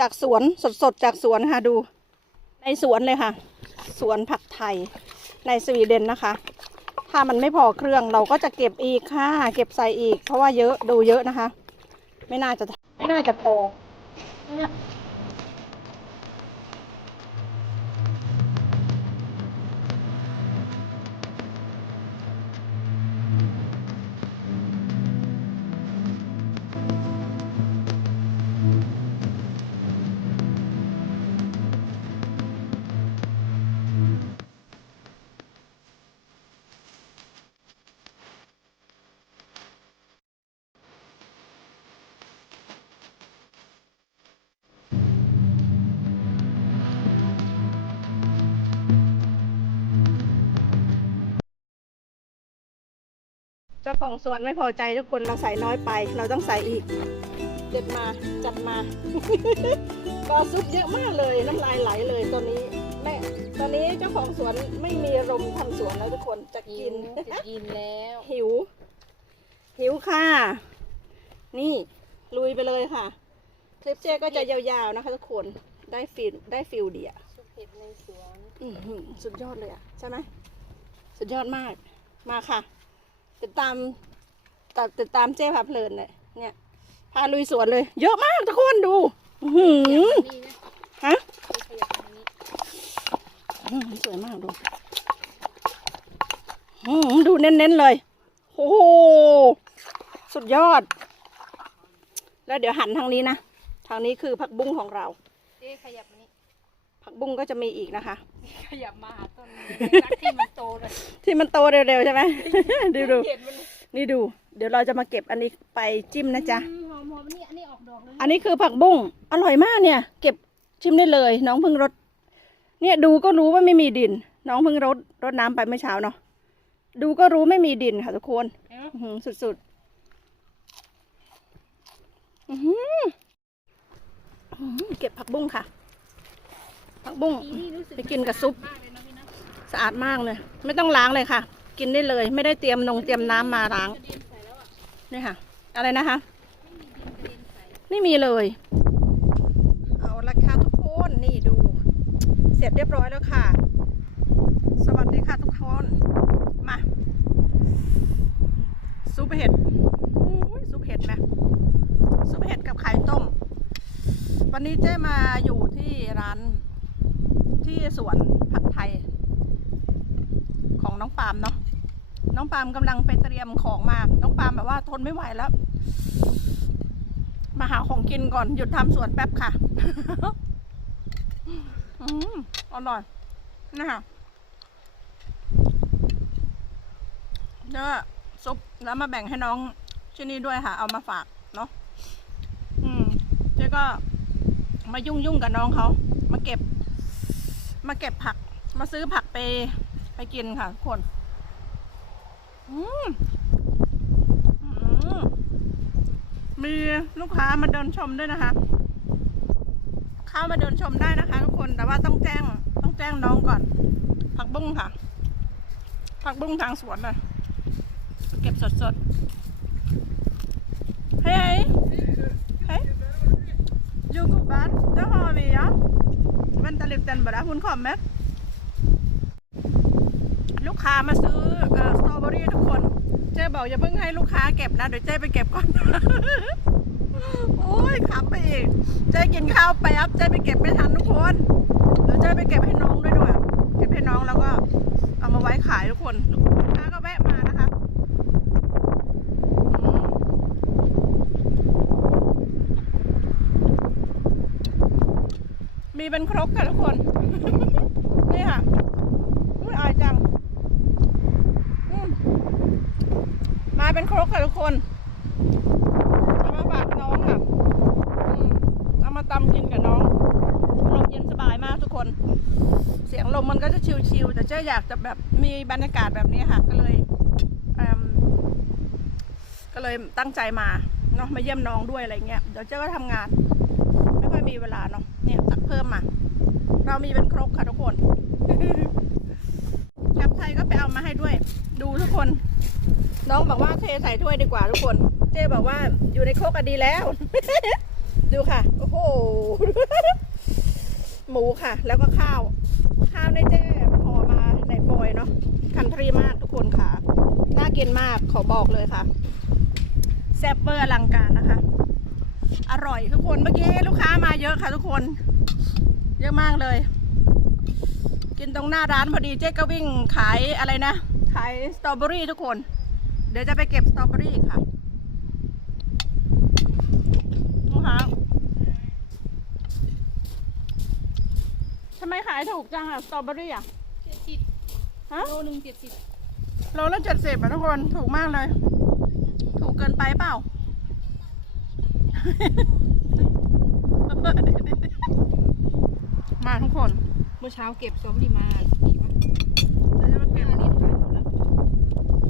จากสวนสดๆจากสวนค่ะดู ในสวนเลยค่ะ สวนผักไทยในสวีเดนนะคะ ถ้ามันไม่พอเครื่องเราก็จะเก็บอีกค่ะเก็บใส่อีก เพราะว่าเยอะดูเยอะนะคะ ไม่น่าจะไม่น่าจะพอ จ้าของสวนไม่พอใจทุกคนเราใส่น้อยไป เราต้องใส่อีก เด็ดมาจัดมา ก็ซุปเยอะมากเลยน้ำลายไหลเลยตอนนี้แม่ตอนนี้เจ้าของสวนไม่มีอารมณ์ทำสวนแล้วทุกคนจะกิกินนจะกินแล้ว หิว หิวค่ะ นี่ลุยไปเลยค่ะ คลิปเจ๊ก็จะยาวๆนะคะ ทุกคนได้ฟิลได้ฟิลเดียซุปเห็ดในสวนอื้อหือสุดยอดเลยอะใช่ไหมสุดยอดมากมาค่ะ ติดตามต,ติดตามเจ๊พาเพลินเลยเนี่ย พาลุยสวนเลย เยอะมากทุกคนดูฮือหือฮะสวยมากดูฮือหือดูเน้นๆเลย โอ้โห สุดยอด แล้วเดี๋ยวหันทางนี้นะ ทางนี้คือผักบุ้งของเรา เอ๊ขยับนี้ ผักบุ้งก็จะมีอีกนะคะ ขยับมาหาต้นนี้รักที่มันโตเลยที่มันโตเร็วๆใช่ไหม ดูดูเห็ดมันนี่ดู เดี๋ยวเราจะมาเก็บอันนี้ไปจิ้มนะจ๊ะ อืมหอมหอมนี่อันนี้ออกดอกเลยอันนี้คือผักบุ้งอร่อยมากเนี่ย เก็บชิมได้เลย น้องเพิ่งรดเนี่ยดูก็รู้ว่าไม่มีดิน น้องเพิ่งรดรดน้ำไปเมื่อเช้าเนาะดูก็รู้ไม่มีดินค่ะทุกคนเห็นไหมอื้อหือสุดๆอื้อหืออื้อหือเก็บผักบุ้งค่ะ ผักบุ้งไปกินกับซุป สะอาดมากเลย ไม่ต้องล้างเลยค่ะ กินได้เลย ไม่ได้เตรียมนงเตรียมน้ำมาล้างนี่ค่ะ อะไรนะคะไม่มีดินกระเด็นใส่ไม่มีเลย เอาละค่ะทุกคนนี่ดู เสร็จเรียบร้อยแล้วค่ะ สวัสดีค่ะทุกคน มาซุปเห็ดซุปเห็ดไหมซุปเห็ดกับไข่ต้ม วันนี้เจ๊มาอยู่ที่ สวนผักไทย ของน้องปาล์มเนาะน้องปาล์มกำลังไปเตรียมของมา น้องปาล์มแบบว่าทนไม่ไหวแล้ว มาหาของกินก่อนหยุดทำสวนแป๊บค่ะอืมอร่อยนะคะเดี๋ยวซุปแล้วมาแบ่งให้น้องที่นี่ด้วยค่ะ เอามาฝากเนาะอืมเจ๊ก็มายุ่งยุ่งๆกับน้องเขา มาเก็บ มาเก็บผัก มาซื้อผักไป ไปกินค่ะทุกคนอืมอืมมีลูกค้ามาเดินชมด้วยนะคะ เข้ามาเดินชมได้นะคะ ทุกคน แต่ว่าต้องแจ้ง ต้องแจ้งน้องก่อน ผักบุ้งค่ะ ผักบุ้งทางสวนเลย เก็บสดๆ เฮ้ยเฮ้ย ยูกูบัตเจ้าหอวีอะมันตลิบเต็นบดาคุณขอมไหมลูกค้ามาซื้ออสตรอเบอรี่ทุกคน เจ๊บอกอย่าเพิ่งให้ลูกค้าเก็บนะ เดี๋ยวเจ๊ไปเก็บก่อน โอ้ยขับไปอีก เจ๊กินข้าวไปอัพเจ๊ไปเก็บไม่ทันทุกคน เดี๋ยวเจ๊ไปเก็บให้น้องด้วยด้วย เก็บให้น้องแล้วก็เอามาไว้ขายทุกคน ลูกค้าก็แวะมานะคะอืม มีเป็นครกค่ะทุกคน นี่ค่ะอุ้ยอายจังมาเป็นครกค่ะทุกคนเอามาฝากน้องค่ะมเอามาตำกินกับน้องลมเย็นสบายมากทุกคน เสียงลมมันก็จะชิวๆแต่เจ๊อยากจะแบบมีบรรยากาศแบบนี้ค่ะ ก็เลยเก็เลยตั้งใจมาเนาะมาเยี่ยมน้องด้วยอะไรเงี้ยเดี๋ยวเจ๊ก็ทำงานไม่ค่อยมีเวลาเนาะ เนี่ยตักเพิ่มมา เรามีเป็นครกค่ะทุกคนแคปไทยก็ไปเอามาให้ด้วย ดูทุกคน น้องบอกว่าเทใส่ถ้วยดีกว่าทุกคน เจ๊บอกว่าอยู่ในโครกอะดีแล้ว ดูค่ะ โอ้โห หมูค่ะ แล้วก็ข้าว ข้าวในเจ๊ห่อมาในโฟยเนาะ คันทรีมากทุกคนค่ะ น่ากินมากขอบอกเลยค่ะ แซ่บเบอร์อลังการนะคะ อร่อยทุกคนเมื่อกี้ลูกค้ามาเยอะค่ะทุกคน เยอะมากเลย กินตรงหน้าร้านพอดีเจ๊ก็วิ่งขายอะไรนะ ขายสตรอเบอรี่ทุกคน เดี๋ยวจะไปเก็บสตรอเบอรี่อีกค่ะลูกค้าทำไมขายถูกจังอะสตรอเบอรี่อะเจ็ดสิบฮะโลหนึ่งเจ็ดสิบโลละเจ็ดสิบอะทุกคนถูกมากเลย ถูกเกินไปเปล่า มาทุกคน เมื่อเช้าเก็บสตรอเบอรี่มากี่วจะมาเก็บอันนี้ขายหมดแล้ว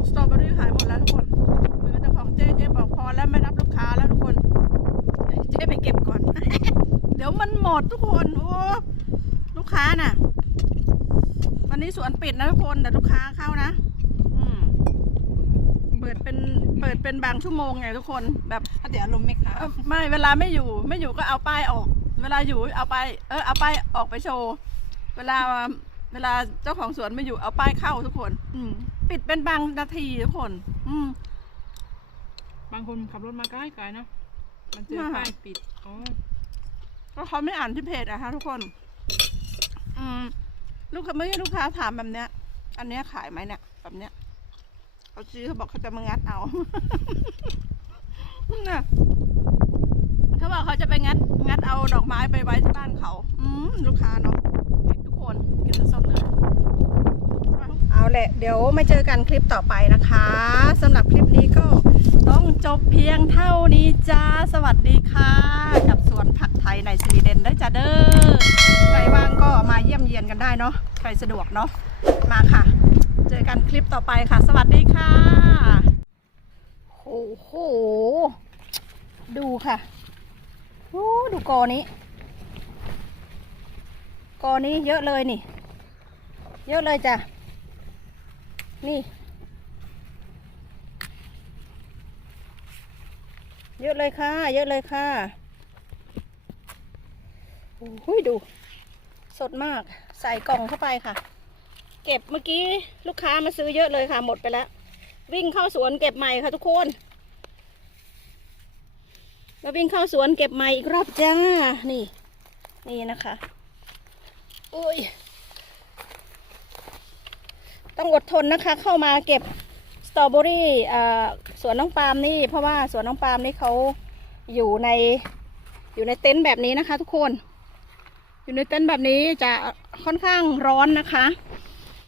สตรอเบอรี่ขายหมดแล้วทุกคนเหลือแต่ของเจ๊เจ๊บอกพอแล้วไม่รับลูกค้าแล้วทุกคน เจ๊ไปเก็บก่อน เดี๋ยวมันหมดทุกคนโอ้ลูกค้าน่ะ วันนี้สวนปิดนะทุกคนแต่ลูกค้าเข้านะ ปิดเป็นเปิดเป็นบางชั่วโมงไงทุกคนแบบเดี๋ยวอารมณ์ไหมคะเอ่อไม่เวลาไม่อยู่ไม่อยู่ก็เอาป้ายออก เวลาอยู่เอาป้ายเออเอาป้ายออกไปโชว์เวลาเวลาเจ้าของสวนไม่อยู่เอาป้ายเข้าทุกคน อืมปิดเป็นบางนาทีทุกคน อืม บางคนขับรถมาใกล้ๆเนาะมันเจอค่ะ ป้ายปิดอ๋อก็เขาไม่อ่านที่เพจอะคะทุกคน อืม ลูกค้าไม่ใช่ลูกค้าถามแบบเนี้ย อันเนี้ยขายไหมเนี่ยแบบเนี้ย เขาซื้อเขาบอกเขาจะมางัดเอาน่ะเขาบอกเขาจะไปงัด งัดเอาดอกไม้ไปไว้ที่บ้านเขาอืมลูกค้าเนาะทุกคนกินสดๆเลยเอาแหละเดี๋ยวไม่เจอกันคลิปต่อไปนะคะสำหรับคลิปนี้ก็ต้องจบเพียงเท่านี้จ้าสวัสดีค่ะ กับสวนผักไทยในสวีเดนด้วยจ้าเด้อใครว่างก็มาเยี่ยมเยียนกันได้เนาะใครสะดวกเนาะมาค่ะ เจอกันคลิปต่อไปค่ะ สวัสดีค่ะ โอ้โห ดูค่ะโอ้ดูกอนี้ กอนี้เยอะเลยนี่ เยอะเลยจ้ะ นี่ เยอะเลยค่ะ เยอะเลยค่ะโอ้โหดู สดมาก ใส่กล่องเข้าไปค่ะ เก็บเมื่อกี้ลูกค้ามาซื้อเยอะเลยค่ะ หมดไปแล้ว วิ่งเข้าสวนเก็บใหม่ค่ะทุกคนมาวิ่งเข้าสวนเก็บใหม่อีกรอบจ้า นี่ นี่นะคะโอ้ยต้องอดทนนะคะ เข้ามาเก็บสตรอเบอรี่สวนน้องปาล์มนี่ เพราะว่าสวนน้องปาล์มนี่เขาอยู่ในอยู่ในเต็นท์แบบนี้นะคะ ทุกคน อยู่ในเต็นท์แบบนี้จะค่อนข้างร้อนนะคะ